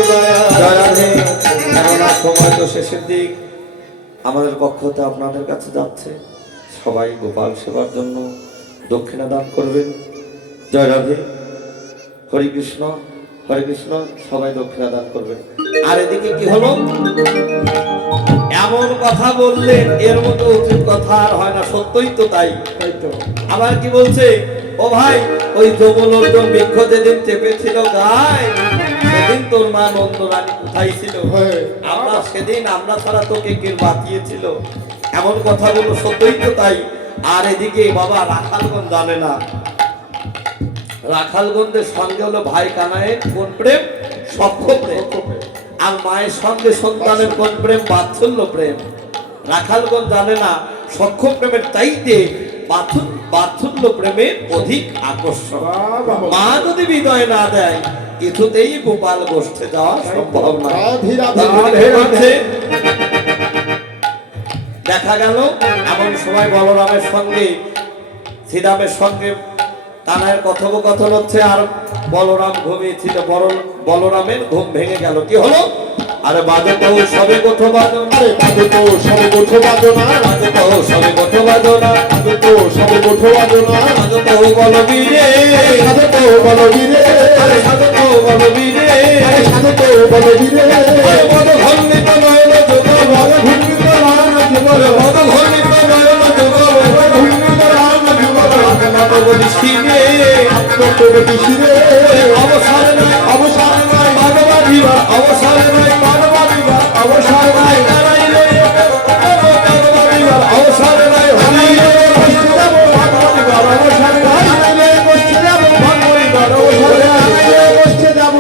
জয় রাধে। কেননা সময় তো শেষের দিক, আমাদের পক্ষ হতে আপনাদের কাছে যাচ্ছে, সবাই গোপাল সেবার জন্য দক্ষিণা দান করবেন। জয় রাধে, হরে কৃষ্ণ হরে কৃষ্ণ, সবাই দক্ষিণা দান করবেন। আর এদিকে কি হলো? এমন কথা বললেন, এর মতো উচিত কথা আর হয় না, সত্যই তো তাই। আবার কি বলছে? ও ভাই, ওই যমুন অর্জুন বৃক্ষ যেদিন চেপেছিল গায়ে, সেদিন তোর মা নন্দরানী কোথায় ছিল? আমরা সেদিন আমরা ছাড়া তোকে কে বাঁচিয়েছিল? এমন কথা বলো, সত্যই তো তাই। আর এদিকে বাবা রাখালগঞ্জ জানে না, রাখালগঞ্জের সঙ্গে হলো ভাই কানাইয়ের কোন প্রেম? সখ্য প্রেম। আর মায়ের সঙ্গে সন্তানের কোন প্রেম? বাৎসল্য প্রেম। রাখালগঞ্জ জানে না সখ্য প্রেমের চাইতে বাৎসল্য প্রেমের অধিক আকর্ষণ। বাবা। মা যদি বিনয় না দেয় কিছুতেই গোপাল গোষ্ঠে যাওয়া সম্ভব নয়। রাধে রাধে। রাধে রাধে। দেখা গেল এমন সময় বলরামের সঙ্গে শ্রীরামের সঙ্গে কানাইয়ের কথোপকথন হচ্ছে, আর বলরাম ঘুমিয়েছিল। বলরামের ঘুম ভেঙে গেল। কি হলো? আরে বাজে তো সবে কোঠো বাজন, আরে বাজে তো সবে কোঠো বাজনা, বাজে তো সবে কোঠো বাজনা, বাজে তো সবে কোঠো বাজনা, বাজে তো বলবীরে, সাধে তো বলবীরে, আরে সাজে তো বলবীরে, আরে সাধে তো বলবীরে, আরে বল ঘন্নিত নয়ন যুগল, বল ঘন্নিত নয়ন যুগল, বল ঘন্নিত নয়ন যুগল, বল ঘন্নিত নয়ন যুগল, আত্মনাথ বলিসিরে, আত্মতবে কিশিরে, অবসর নাই, অবসর নাই, মানবাধিবার অবসর নাই, মানবাধিবার অবসর নাই, নারায়ণে মানবাধিবার অবসর নাই, হরিয়ে বসতে যাব, মানবাধিবার অবসর নাই, হরিয়ে বসতে যাব, মানবাধিবার অবসর নাই, আনাইলে বসতে যাব,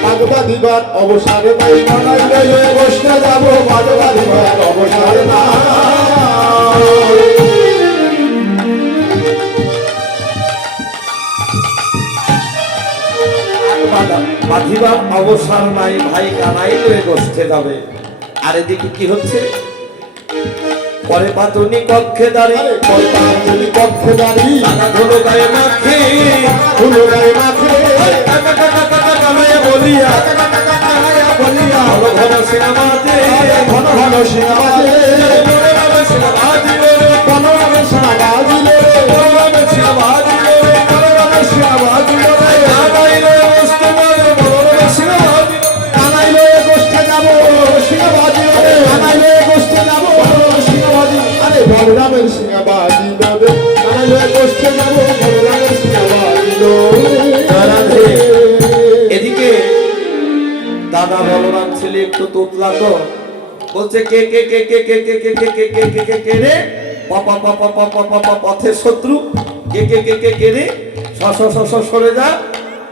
মানবাধিবার অবসর নাই, আনাইলে বসতে যাব, মানবাধিবার অবসর নাই। বাঁধিবার অবসর নাই, ভাই কানাই লয়ে বসতে যাবে। আর এদিকে কি হচ্ছে? পরে পাতনি কক্ষে দাঁড়িয়ে আরে কল্পাঞ্জলি পক্ষে দাঁড়ি, টাকা ধুলো গায়ে মাখে, ফুলো গায়ে মাখে, টাকা টাকা টাকা কানাইয়া বলিয়া, বলিয়া ঘন ঘন সিনেমাতে, ঘন ঘন সিনা বাজে, মনোরমে সিনেমা দিল রে, মনোরমে সিনা বাজিলে, মনোরমে সিনেমা দিল রে, মনোরমে সিনা বাজিলে, কানাই লয়ে বসতে যাবে, মনোরমে সিনেমা দিল রে। আনাইলে বসতে যাব, সিনা বাজিলে, আনাইলে বসতে যাব, সিনা বাজিলে, আরে বলরামের সিনা বাজিল রে, আনাইলে বসতে যাব, বলরামের সিনা বাজিল রাধে। রে। এদিকে দাদা বলরাম ছেলে একটু তোতলা তো, বলছে কে কে কে কে কে কে কে কে কে কে কে কে কে রে, পাপা পাপা পাপা পাপা পথের শত্রু, কে কে কে কে কে রে, সরে যা,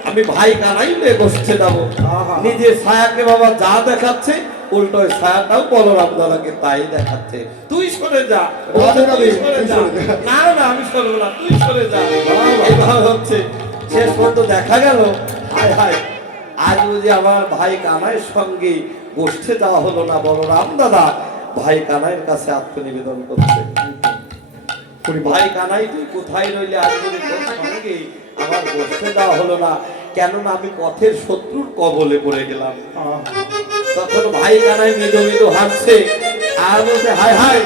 আমি ভাই কানাই লে বসছে যাবো। আহা। নিজের ছায়াকে বাবা যা দেখাচ্ছে, উল্টো ওই ছায়াটাও বলরাম দাদাকে তাই দেখাচ্ছে। তুই সরে যা, রাধে রাধে, তুই সরে তুই যা। সরে যা। না না আমি সরবো না, তুই সরে যা। এইভাবে হচ্ছে। শেষ পর্যন্ত দেখা গেল, হায় হায়, আজ বুঝি আমার ভাই কানাইয়ের সঙ্গে গোষ্ঠে যাওয়া হলো না। বলরাম দাদা ভাই কানাইয়ের কাছে আত্মনিবেদন করছে। ভাই কানাই তুই কোথায় রইলে, আজ বুঝি তোর সঙ্গে আমার গোষ্ঠে যাওয়া হলো না, কেননা আমি পথের শত্রুর কবলে পড়ে গেলাম। তখন ভাই কানাই মৃদু মৃদু হাসছে আর বলছে, হায় হায়,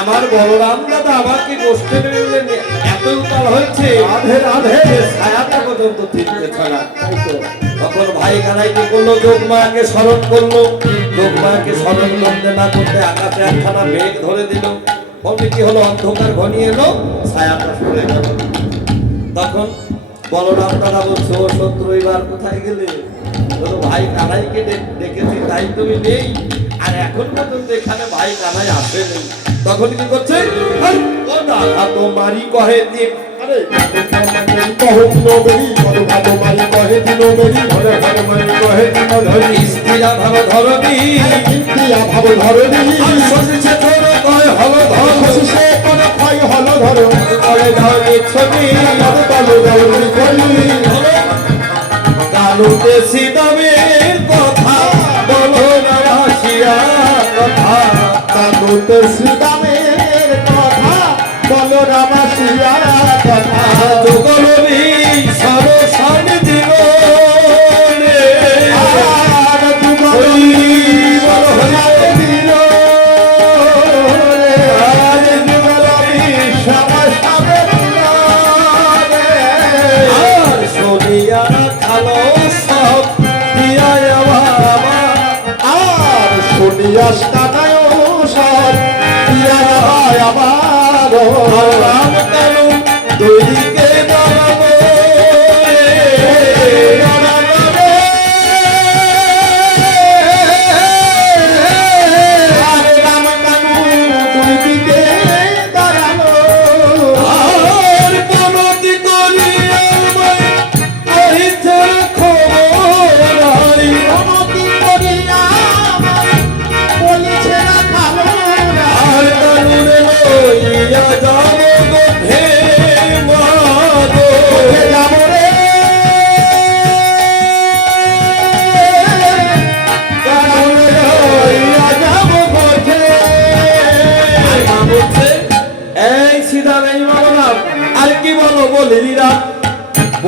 আমার বলরাম দাদা আমাকে গোষ্ঠে নিলেন, এত উপাল হয়েছে, রাধে রাধে। ছায়াটা পর্যন্ত তিনতেছে না। তখন ভাই কানাই কি করলো, যোগমায়াকে স্মরণ করলো। যোগমায়াকে স্মরণ করতে না করতে আকাশে একখানা মেঘ ধরে দিল। বলতে কি হলো, অন্ধকার ঘনিয়ে এলো, ছায়াটা সরে গেল। তখন বলরাম দাদা বলছে, ও শত্রু এবার কোথায় গেলে? বলো, ভাই কানাইকে দেখেছি তাই তুমি নেই, আর এখন পর্যন্ত এখানে ভাই কানাই আসেনি। তখন কি করছে, "হাই, ও দাদা তোমারই কহে দিয়ে আরে কহে দিল বেরি, বড় ভালো মারি কহে দিল বেরি, বড় ভালো মারি কহে দিল ধরি, স্ত্রীরা ভালো ধরবি, ইন্দ্রিয়া ভাব ধরনি, আর শশীছে তোর কয় হলো ধর, শশীষে কোন ক্ষয় হল ধরো, করে ধরে ছবি, তবে বলো দৌড়ি করি, কালুতে সীতামের কথা বলো না ভাসিয়া কথা, কানুতে শ্রীরামের কথা, বলো রামাসিয়া কথা, যোগলবি সরসান দিল রে, আর যুগলি বলো হরিয়াতে দিল রে, আর যুগলি শ্যামাশ্যামে দিল রে, আর শুনিয়া খালো সব দিয়া আমার, আর শুনিয়া কানায় সব দিয়া হয় আমার, রাম কানু দুইদিকে দাঁড়াবো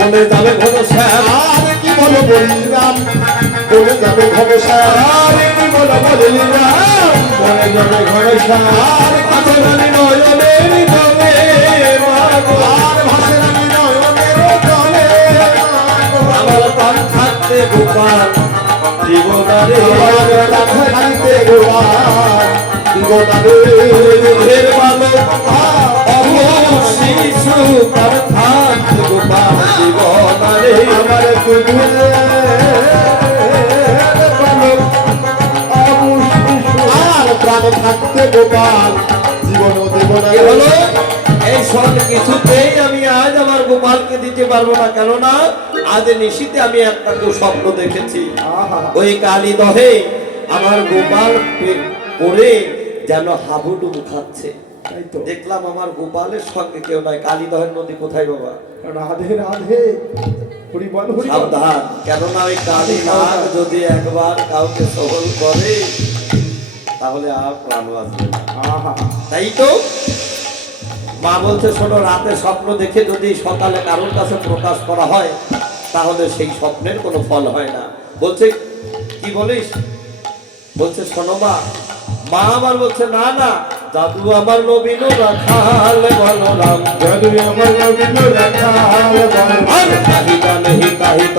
বলে যাবে ঘনশ্যাম আর কি বলো বলিরাম বলে যাবে ঘনশ্যাম আর কি বলে বলিলাম বলে যাবে ঘনশ্যাম আর কাছে রানী নয়নের জলে মাগো আর ভাসে রানী নয়নের জলে আমার প্রাণ থাকতে গোপাল জীবনারে আমার রাধা খাইতে গোপাল জীবনারে দুধের বালক অমর শিশু তার থাকতে গোপাল জীবনারে আমার দুধের বালক আর প্রাণ থাকতে গোপাল জীবন কি হলো এই সব কিছুতেই আমি আজ আমার গোপালকে দিতে পারবো না, কেননা আজ নিশীতে আমি একটা স্বপ্ন দেখেছি। ওই কালী দহে আমার গোপাল পড়ে যেন হাবুডুবু খাচ্ছে। তাই তো দেখলাম আমার গোপালের সঙ্গে কেউ নয়। কালী দহের নদী কোথায় বাবা? রাধে রাধে হরিবল হরিবল সাবধান, কেননা ওই কালী নাগ যদি একবার কাউকে সবল করে তাহলে আর প্রাণ বাঁচবে না। আহা তাই তো মা বলছে, শোনো, রাতে স্বপ্ন দেখে যদি সকালে কারোর কাছে প্রকাশ করা হয় তাহলে সেই স্বপ্নের কোনো ফল হয় না। বলছে কি বলিস? বলছে শোনো মা। মা আমার বলছে না না, জাদু আমার নবীন রাখাল বলরাম, জাদু আমার নবীন রাখাল বল আর কাহিতা নেহি কাহিত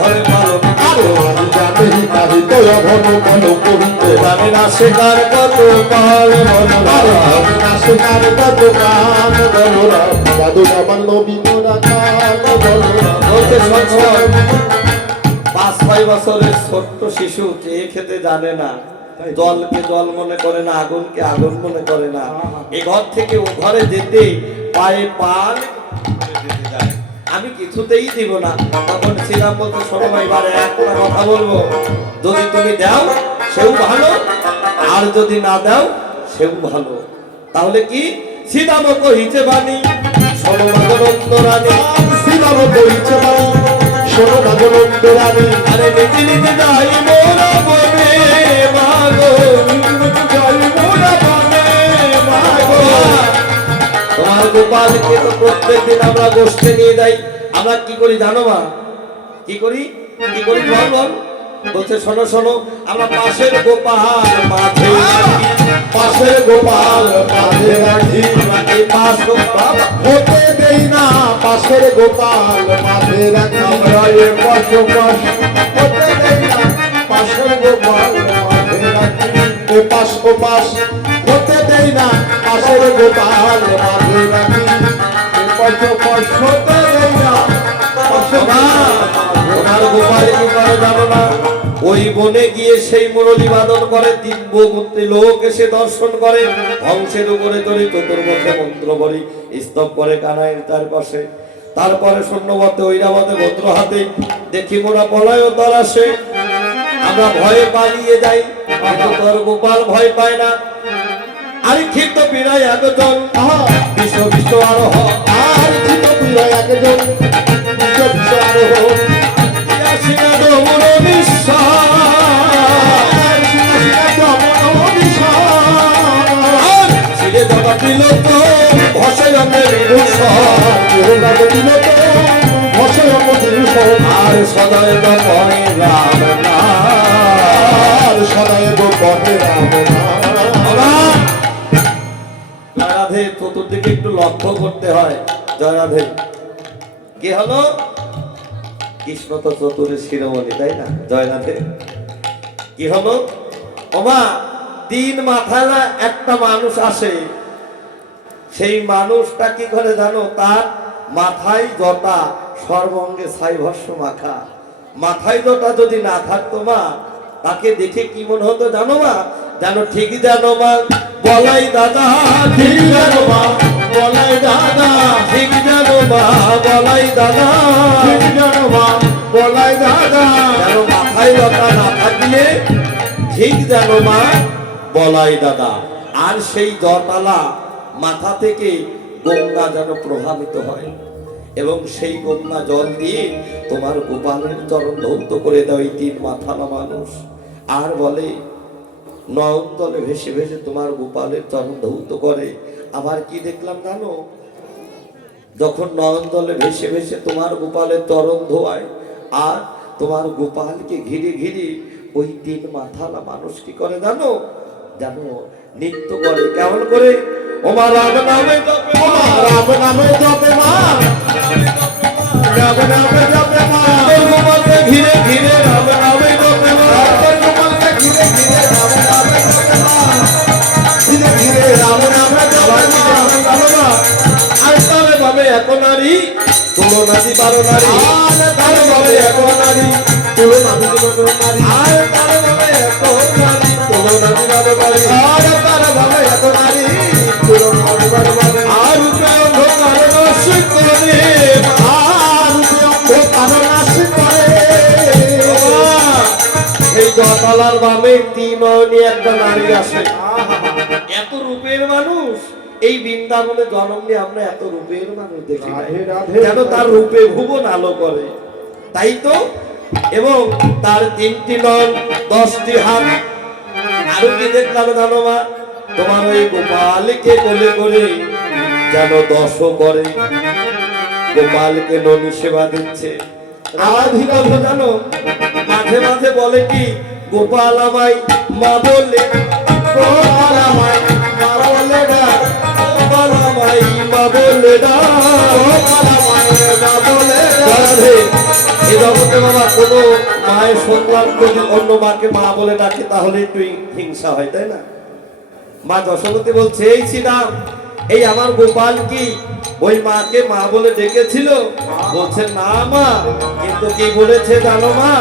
ঘরে পালন, আরে আমি জানি তাহি তো অভন বল করিতে জানে না শেখার কত পাল আরে বলরাম। আমি না শিকার কত কাম বলরাম জাদু আমার নবীন রাখাল বলরাম বলছে শোন, 5-6 বছরের ছোট্ট শিশু চেয়ে খেতে জানে না, জলকে জল মনে করে না, আগুনকে আগুন মনে করে না। এ ঘর থেকে ও ঘরে যেতে পায়ে পান যেতে যায়। আমি কিছুতেই দিব না। তখন শ্রীরাম বলতে, শোনো এবারে একটা কথা বলবো, যদি তুমি দাও সেও ভালো, আর যদি না দাও সেও ভালো। তাহলে কি? শ্রীরাম কহিছে বাণী, শোনো নন্দ রানী, শ্রীরাম কইছে বাণী শোনো নন্দ রানী আরে নীতি নীতি যাই মোরা বনে মাগো, জয় মোরা বনে মাগো তোমার গোপালকে তো প্রত্যেকদিন আমরা গোষ্ঠে নিয়ে যাই। আমরা কি করি জানো মা? কি করি কি করি বল বল। বলছে শোনো শোনো, আমরা পাশের গোপাল মাঝে রাখি, পাশের গোপাল মাঝে রাখি এই পাশ গোপাল হতে দেই না পাশের গোপাল মাঝে রাখি আমরা এ পাশ গোপাল হতে দেই না পাশের গোপাল মাঝে রাখি এ পাশ ও পাশ হতে দেই না পাশের গোপাল মাঝে রাখি এ পাশ ও পাশ হতে দেই না পাশের ওনার গোপাল কি করে জানো না? ওই বনে গিয়ে সেই মুরলী বাদন করে, দিব্যমূর্তি লোক এসে দর্শন করে, ধ্বংসের উপরে চড়ে চতুর্মুখে মন্ত্র বলি স্তব করে কানাইয়ের চারপাশে। তারপরে শূন্যবতে ঐরাবতে ভদ্র হাতে দেখি মোরা পলায় তার আসে। আমরা ভয়ে পালিয়ে যাই, কিন্তু তোর গোপাল ভয় পায় না। আরে ক্ষিপ্ত পীড়ায় একজন বিশ্ব বিশ্ব আরোহ, আর ছিল প্রিয় একজন বিশ্ব বিশ্ব আরোহ আসিয়া ডমর আর ছিঁড়ে জগা দিল তো ভসে রঙের বিভূষণ, আর সদয় পরে রাম নাম। জয় রাধে। চতুর্দিকে একটু লক্ষ্য করতে হয়। জয় রাধে। কি হলো? কৃষ্ণ তো চতুরের শিরোমণি, তাই না? জয় রাধে। কি হলো? ওমা, 3 মাথায় না একটা মানুষ আসে, সেই মানুষটা কি করে জানো? তার মাথায় জটা, সর্বঙ্গে ছাইভস্য মাখা। মাথায় জটা যদি না থাকতো মা, তাকে দেখে কি মনে হতো জানো মা? জানো ঠিক জানো মা, বলাই দাদা ঠিক জানো মা, বলাই দাদা ঠিক জানো মা, বলাই দাদা ঠিক জানো মা, বলাই দাদা। যেন মাথায় জটা না থাকলে ঠিক জানো মা, বলাই দাদা। আর সেই জটালা মাথা থেকে গঙ্গা যেন প্রভাবিত হয়, এবং সেই গঙ্গা জল দিয়ে তোমার গোপালের চরণ ধৌত করে দেয় 3 মাথালা মানুষ। আর বলে নয়ন তলে ভেসে ভেসে তোমার গোপালের চরণ ধৌত করে। আবার কি দেখলাম জানো? যখন নয়ন জলে ভেসে ভেসে তোমার গোপালের তরণ ধোয়ায়, আর তোমার গোপালকে ঘিরে ঘিরে ওই তিন মাথালা মানুষ কি করে জানো জানো নৃত্য করে। কেমন করে? ওমা রাম নামে জপে মা, রাম নামে জপে মা, রাম নামে জপে মা, গোপালকে ঘিরে ঘিরে রাম নামে জপে মা, গোপালকে ঘিরে ঘিরে রাম নামে জপে মা, ঘিরে ঘিরে রাম নামে জপে মা। আর তারে ভাবে এত নারী তুলনা দিবার নারী, আর তারে ভাবে এত নারী তুলনা দিবার নারী, আর তারে ভাবে এত নারী তুলনা দিবার নারী, আর তারে ভাবে এত নারী তুলনা দিবার নারী। আর রূপে অন্ধকার নাশ করে, আর অন্ধকার নাশ করে। এই জটালার বামে তিন নয়নী একটা নারী আসে। এত রূপের মানুষ এই বৃন্দাবনে জন্ম নিয়ে আমরা এত রূপের মানুষ দেখি নাই। রাধে রাধে। যেন তার রূপে ভুবন আলো করে, তাই তো। এবং তার 3টি নয়ন 10টি হাত। আরো কি দেখলাম জানো মা? তোমার ওই গোপালকে কোলে করে যেন দশ করে গোপালকে ননী সেবা দিচ্ছে। রাধিকা জানো মাঝে মাঝে বলে কি, গোপাল আমায় মা বলে, গোপাল আমায় মা বলে ডাক, গোপাল আমায় মা বলে ডাক। গোপাল আমায় মা বলে ডাক। রাধে, এ জগতে বাবা কোনো মায়ের সন্তান যদি অন্য মাকে মা বলে ডাকে তাহলে একটু হিংসা হয়, তাই না? মা যশোমতী বলছে, এই শ্রীরাম, এই আমার গোপাল কি ওই মাকে মা বলে ডেকেছিল? বলছে না মা, কিন্তু কি বলেছে জানো মা?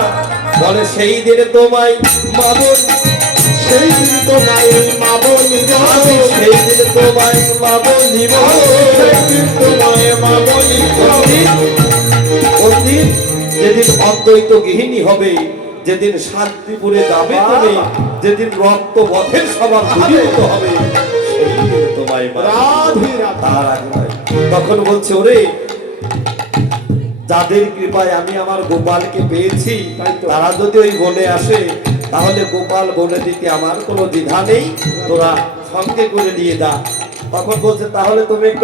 বলে সেই দিনে তোমায় মা বল, সেই দিন তোমায় মা বলিব, আমি সেই দিনে তোমায় মা বলিব, সেই দিন তোমায় মা বলিব। কোনদিন? যেদিন অদ্বৈত গৃহিণী হবে, যেদিন শান্তিপুরে যাবে তুমি, যেদিন রক্ত বধের সভা দূরীভূত হবে, সেই দিনে তোমায় মা বলিব। রাধে রাধে। তার আগে নয়। তখন বলছে, ওরে যাদের কৃপায় আমি আমার গোপালকে পেয়েছি, তারা যদি ওই বনে আসে তাহলে গোপাল বনে দিতে আমার কোনো দ্বিধা নেই, তোরা সঙ্গে করে নিয়ে যা। তখন বলছে, তাহলে তুমি একটু